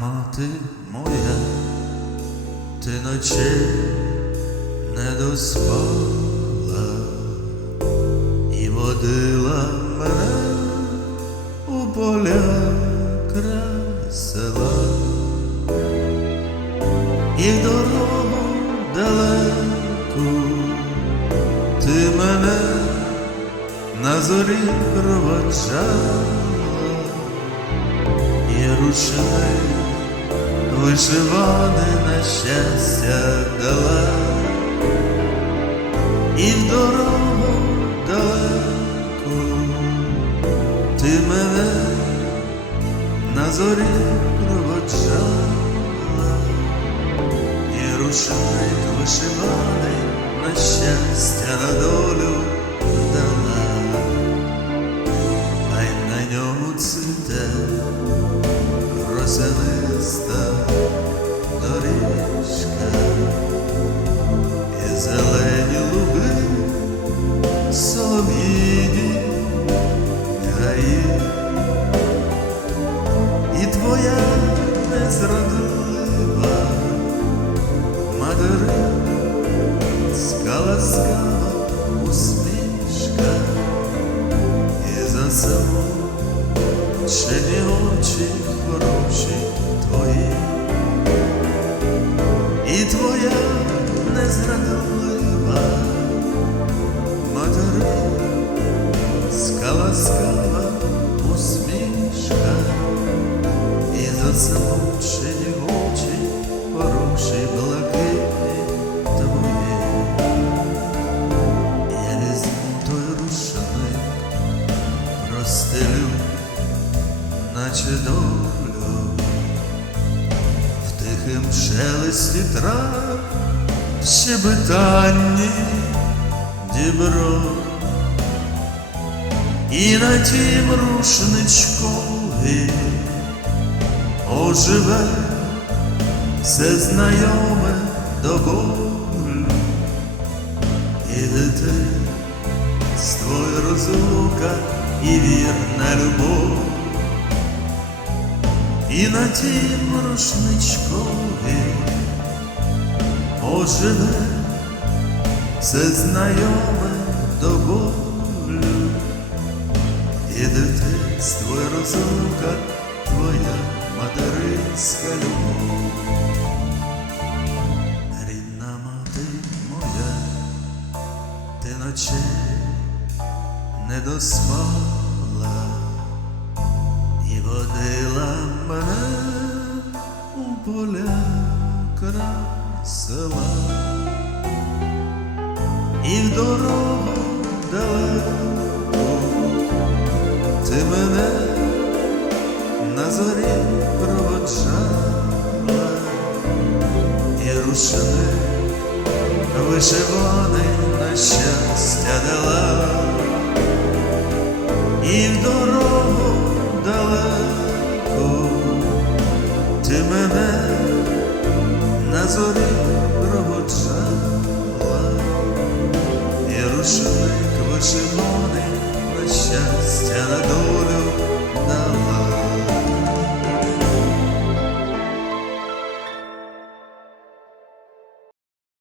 мати моя, ти ночей не доспала і водила мене у поля край села, і в дорогу далеку ти мене на зорі проводжала, і рушник на щастя дала, і в дорогу далеку ти мене на зорі проводжала, і рушник вишиваний на щастя на долю дала, а на ньому цвіте росяниста доріжка. І зелені луги солов'їні гаї, і твоя незрадлива материнська ласкава Чені очі хороші твої, і твоя незрадлива долю в тихим шелесті трав, щебетанні дібро, і на тім рушничкові оживе все знайоме до болю, і дитинство, й розлука, і вірна любов. І на тім рушничкові оживе все знайоме до болю, і дитинство, і розлука твоя материнська любов. Рідна мати моя, ти ночей не доспала і водила мене у поля край і в дорогу далеку. Ти мене на зорі проводжала, і рушник вишиваний на щастя дала. І в дорогу далеку на зорі проводжала, і к вишивав